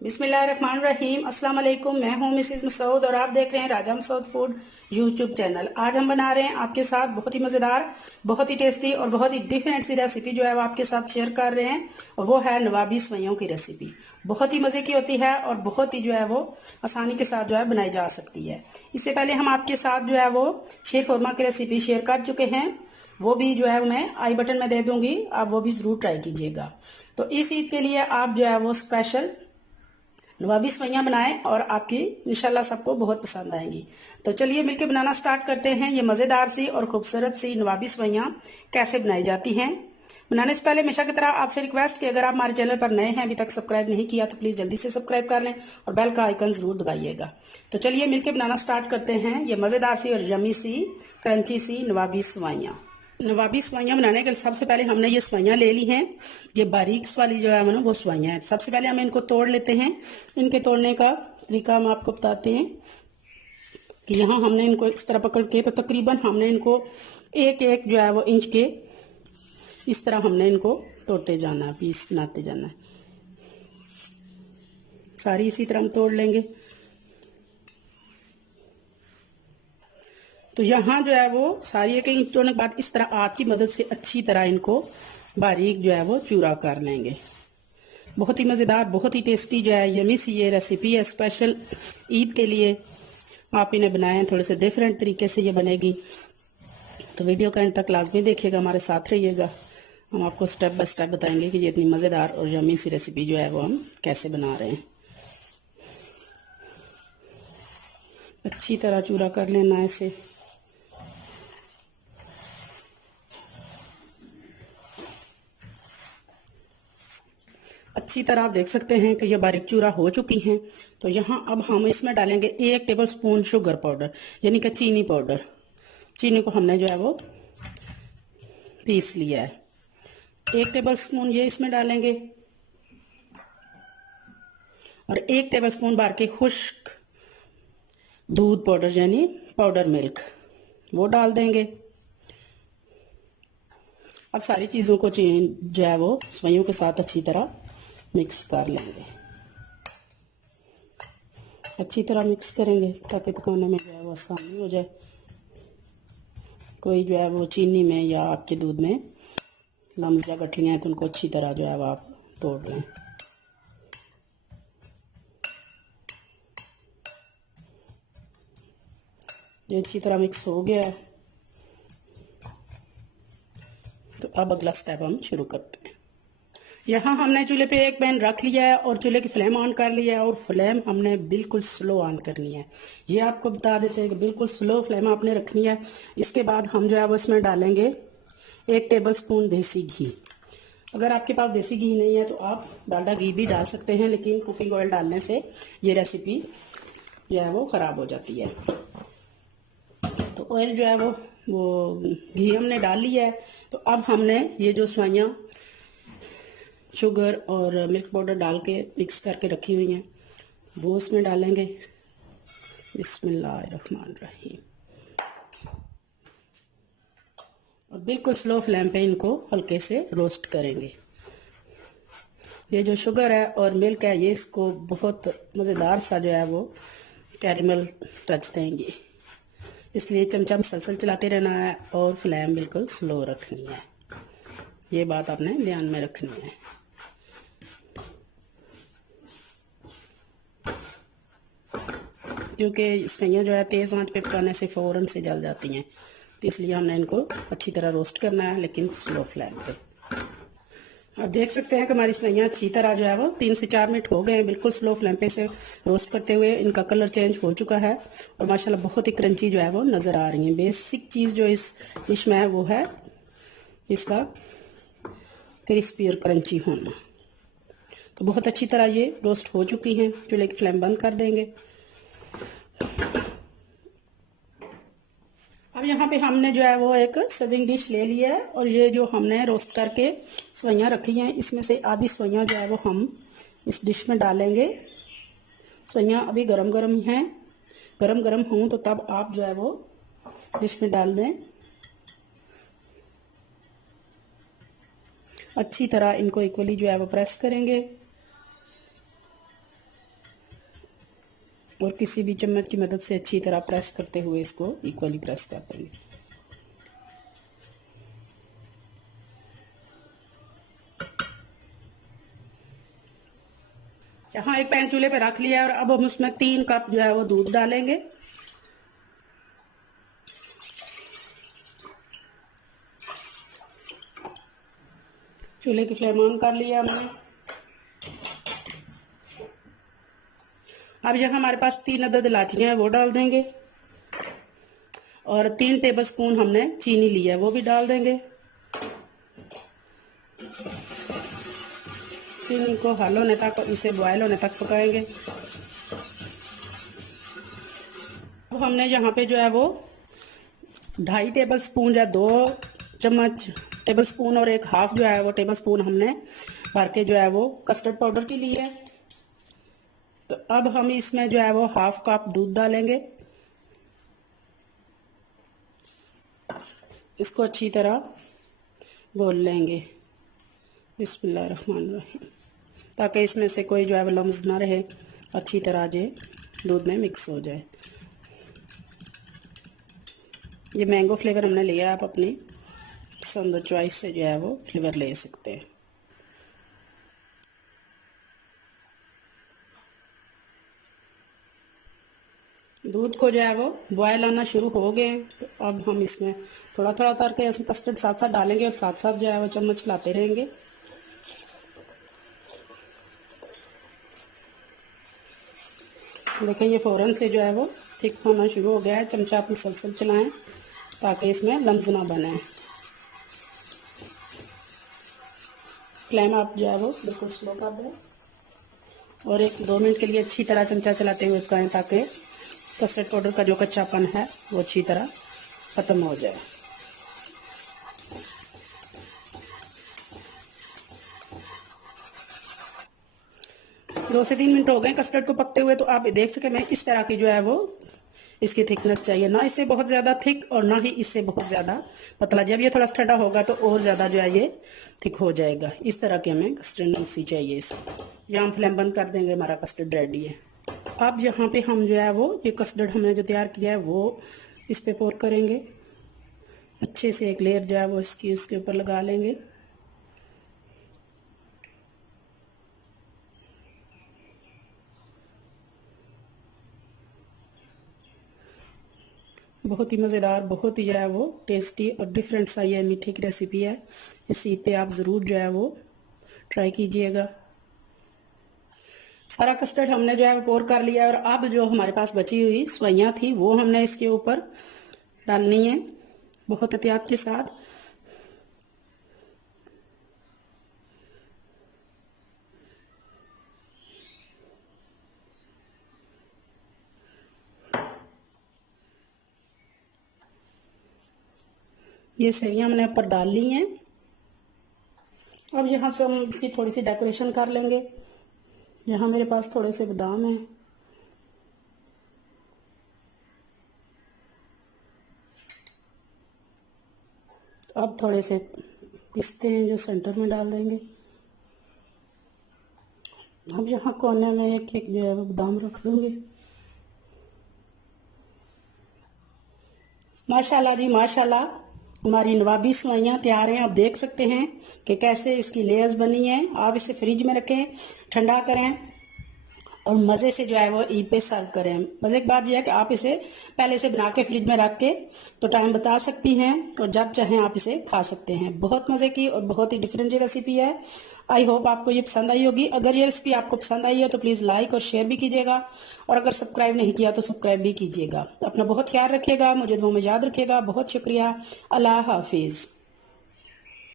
बिस्मिल्लाहिर्रहमानिर्रहीम। अस्सलाम वालेकुम। मैं हूं मिसेस मसूद और आप देख रहे हैं राजा मसूद फूड यूट्यूब चैनल। आज हम बना रहे हैं आपके साथ बहुत ही मज़ेदार, बहुत ही टेस्टी और बहुत ही डिफरेंट सी रेसिपी जो है वो आपके साथ शेयर कर रहे हैं, और वो है नवाबी सेवइयों की रेसिपी। बहुत ही मज़े की होती है और बहुत ही जो है वो आसानी के साथ जो है बनाई जा सकती है। इससे पहले हम आपके साथ जो है वो शीर खुरमा की रेसिपी शेयर कर चुके हैं, वो भी जो है मैं आई बटन में दे दूंगी, आप वो भी ज़रूर ट्राई कीजिएगा। तो इस ईद के लिए आप जो है वो स्पेशल नवाबी सेवइयां बनाएं और आपकी इंशाल्लाह सबको बहुत पसंद आएंगी। तो चलिए मिलके बनाना स्टार्ट करते हैं। ये मज़ेदार सी और खूबसूरत सी नवाबी सेवइयां कैसे बनाई जाती हैं। बनाने से पहले हमेशा की तरह आपसे रिक्वेस्ट कि अगर आप हमारे चैनल पर नए हैं, अभी तक सब्सक्राइब नहीं किया, तो प्लीज़ जल्दी से सब्सक्राइब कर लें और बेल का आइकन ज़रूर दबाइएगा। तो चलिए मिलके बनाना स्टार्ट करते हैं ये मज़ेदार सी और यमी सी क्रंची सी नवाबी सेवइयां। नवाबी सेवइयां बनाने के लिए सबसे पहले हमने ये सेवइयां ले ली हैं। ये बारीक वाली जो है ना वो सेवइयां हैं। सबसे पहले हम इनको तोड़ लेते हैं। इनके तोड़ने का तरीका हम आपको बताते हैं कि यहाँ हमने इनको इस तरह पकड़ के, तो तकरीबन हमने इनको एक एक जो है वो इंच के इस तरह हमने इनको तोड़ते जाना है, पीस बनाते जाना है। सारी इसी तरह हम तोड़ लेंगे। तो यहाँ जो है वो सारी एक इंच तोड़ने के बाद इस तरह आपकी मदद से अच्छी तरह इनको बारीक जो है वो चूरा कर लेंगे। बहुत ही मज़ेदार, बहुत ही टेस्टी जो है यमी सी ये रेसिपी है। स्पेशल ईद के लिए आप इन्हें बनाएं, थोड़े से डिफरेंट तरीके से ये बनेगी। तो वीडियो का एंड तक लाजमी देखिएगा, हमारे साथ रहिएगा। हम आपको स्टेप बाय स्टेप बताएंगे कि ये इतनी मज़ेदार और यमी सी रेसिपी जो है वो हम कैसे बना रहे हैं। अच्छी तरह चूरा कर लेना है इसे। अच्छी तरह आप देख सकते हैं कि ये बारीक चूरा हो चुकी हैं। तो यहाँ अब हम इसमें डालेंगे 1 टेबलस्पून शुगर पाउडर, यानी कि चीनी पाउडर। चीनी को हमने जो है वो पीस लिया है। 1 टेबलस्पून ये इसमें डालेंगे और 1 टेबलस्पून भर के खुश्क दूध पाउडर यानी पाउडर मिल्क वो डाल देंगे। अब सारी चीज़ों को जो है वो सेवइयों के साथ अच्छी तरह मिक्स कर लेंगे। अच्छी तरह मिक्स करेंगे ताकि पकाने में जो है वो आसानी हो जाए। कोई जो है वो चीनी में या आपके दूध में लम्स या गठलियाँ हैं तो उनको अच्छी तरह जो है वो आप तोड़ लें। ये अच्छी तरह मिक्स हो गया है। तो अब अगला स्टेप हम शुरू करते हैं। यहाँ हमने चूल्हे पे एक पैन रख लिया है और चूल्हे की फ्लेम ऑन कर लिया है, और फ्लेम हमने बिल्कुल स्लो ऑन करनी है। ये आपको बता देते हैं कि बिल्कुल स्लो फ्लेम आपने रखनी है। इसके बाद हम जो है वो इसमें डालेंगे 1 टेबलस्पून देसी घी। अगर आपके पास देसी घी नहीं है तो आप डालडा घी भी डाल सकते हैं, लेकिन कुकिंग ऑयल डालने से ये रेसिपी जो है वो ख़राब हो जाती है। तो ऑयल जो है वो घी हमने डाल लिया है। तो अब हमने ये जो सेवइयां शुगर और मिल्क पाउडर डाल के मिक्स करके रखी हुई हैं वो उसमें डालेंगे। बिस्मिल्लाहिर्रहमानिर्रहीम। और बिल्कुल स्लो फ्लेम पे इनको हल्के से रोस्ट करेंगे। ये जो शुगर है और मिल्क है ये इसको बहुत मज़ेदार सा जो है वो कैरेमल टच देंगे, इसलिए चमचा मसलसल चलाते रहना है और फ्लेम बिल्कुल स्लो रखनी है। ये बात आपने ध्यान में रखनी है। क्योंकि सेवइयां जो है तेज़ आंच पे पकाने से फ़ौरन से जल जाती हैं, तो इसलिए हमने इनको अच्छी तरह रोस्ट करना है, लेकिन स्लो फ्लेम पे। अब देख सकते हैं कि हमारी सेवइयां अच्छी तरह जो है वो 3 से 4 मिनट हो गए हैं बिल्कुल स्लो फ्लेम पे से रोस्ट करते हुए। इनका कलर चेंज हो चुका है और माशाल्लाह बहुत ही क्रंची जो है वो नज़र आ रही है। बेसिक चीज़ जो इस डिश में है वो है इसका क्रिस्पी और क्रंची होना। तो बहुत अच्छी तरह ये रोस्ट हो चुकी हैं। चूल्हे की फ्लेम बंद कर देंगे। अब यहाँ पे हमने जो है वो एक सर्विंग डिश ले लिया है, और ये जो हमने रोस्ट करके सेवइयां रखी हैं इसमें से आधी सेवइयां जो है वो हम इस डिश में डालेंगे। सेवइयां अभी गरम गरम ही हैं, गरम गरम हों तो तब आप जो है वो डिश में डाल दें। अच्छी तरह इनको इक्वली जो है वो प्रेस करेंगे। और किसी भी चम्मच की मदद से अच्छी तरह प्रेस करते हुए इसको इक्वली प्रेस कर देंगे। यहाँ एक पैन चूल्हे पे रख लिया और अब हम उसमें 3 कप जो है वो दूध डालेंगे। चूल्हे की फ्लेम ऑन कर लिया हमने। अब यहाँ हमारे पास 3 अदद इलायचियाँ हैं वो डाल देंगे और 3 टेबलस्पून हमने चीनी ली है वो भी डाल देंगे। चीनी को हल होने तक, इसे बॉयल होने तक पकाएंगे। अब हमने यहाँ पे जो है वो 2.5 टेबलस्पून या 2 चम्मच टेबलस्पून और 1 हाफ जो है वो टेबलस्पून हमने भर के जो है वो कस्टर्ड पाउडर की ली है। तो अब हम इसमें जो है वो हाफ कप दूध डालेंगे। इसको अच्छी तरह घोल लेंगे बिस्मिल्लाहिर्रहमानिर्रहीम, ताकि इसमें से कोई जो है वो लम्स ना रहे, अच्छी तरह ये दूध में मिक्स हो जाए। ये मैंगो फ्लेवर हमने लिया है, आप अपनी पसंद और चॉइस से जो है वो फ्लेवर ले सकते हैं। दूध को जो है वो बॉयल आना शुरू हो गए, तो अब हम इसमें थोड़ा थोड़ा उतार के इसमें कस्टर्ड साथ साथ डालेंगे और साथ साथ जो है वो चम्मच हिलाते रहेंगे। देखें ये फ़ौरन से जो है वो थिक होना शुरू हो गया है। चमचा आप मुसलसल चलाएं ताकि इसमें लम्स ना बने। फ्लेम आप जो है वो बिल्कुल स्लो कर दें और 1-2 मिनट के लिए अच्छी तरह चमचा चलाते हुए पकाएं ताकि कस्टर्ड पाउडर का जो कच्चापन है वो अच्छी तरह ख़त्म हो जाए। दो से 3 मिनट हो गए कस्टर्ड को पकते हुए, तो आप देख सकें मैं इस तरह की जो है वो इसकी थिकनेस चाहिए, ना इससे बहुत ज़्यादा थिक और ना ही इससे बहुत ज़्यादा पतला। जब ये थोड़ा ठंडा होगा तो और ज़्यादा जो है ये थिक हो जाएगा। इस तरह के हमें कंसिस्टेंसी चाहिए इसको। यहाँ हम फ्लेम बंद कर देंगे, हमारा कस्टर्ड रेडी है। अब यहाँ पे हम जो है वो ये कस्टर्ड हमने जो तैयार किया है वो इस पे पोर करेंगे। अच्छे से एक लेयर जो है वो इसके ऊपर लगा लेंगे। बहुत ही मज़ेदार, बहुत ही जो है वो टेस्टी और डिफरेंट सा ये मीठे की रेसिपी है। इस ईद पे आप ज़रूर जो है वो ट्राई कीजिएगा। सारा कस्टर्ड हमने जो है वो पोर कर लिया और अब जो हमारे पास बची हुई सवैयाँ थी वो हमने इसके ऊपर डालनी है बहुत एहतियात के साथ। ये सेवियाँ हमने ऊपर डाल ली हैं। अब यहाँ से हम इसकी थोड़ी सी डेकोरेशन कर लेंगे। यहाँ मेरे पास थोड़े से बादाम हैं, अब थोड़े से पिस्ते हैं जो सेंटर में डाल देंगे। अब यहाँ कोने में एक एक जो है वो बादाम रख दूंगी। माशाल्लाह जी माशाल्लाह, हमारी नवाबी सेवइयाँ तैयार हैं। आप देख सकते हैं कि कैसे इसकी लेयर्स बनी हैं। आप इसे फ्रिज में रखें, ठंडा करें और मज़े से जो है वो ईद पे सर्व करें। मज़े की बात यह है कि आप इसे पहले से बना के फ्रिज में रख के तो टाइम बता सकती हैं और जब चाहें आप इसे खा सकते हैं। बहुत मज़े की और बहुत ही डिफरेंट ये रेसिपी है। आई होप आपको ये पसंद आई होगी। अगर ये रेसिपी आपको पसंद आई है तो प्लीज़ लाइक और शेयर भी कीजिएगा और अगर सब्सक्राइब नहीं किया तो सब्सक्राइब भी कीजिएगा। अपना बहुत ख्याल रखिएगा, मुझे दुआ में याद रखिएगा। बहुत शुक्रिया। अल्लाह हाफिज़।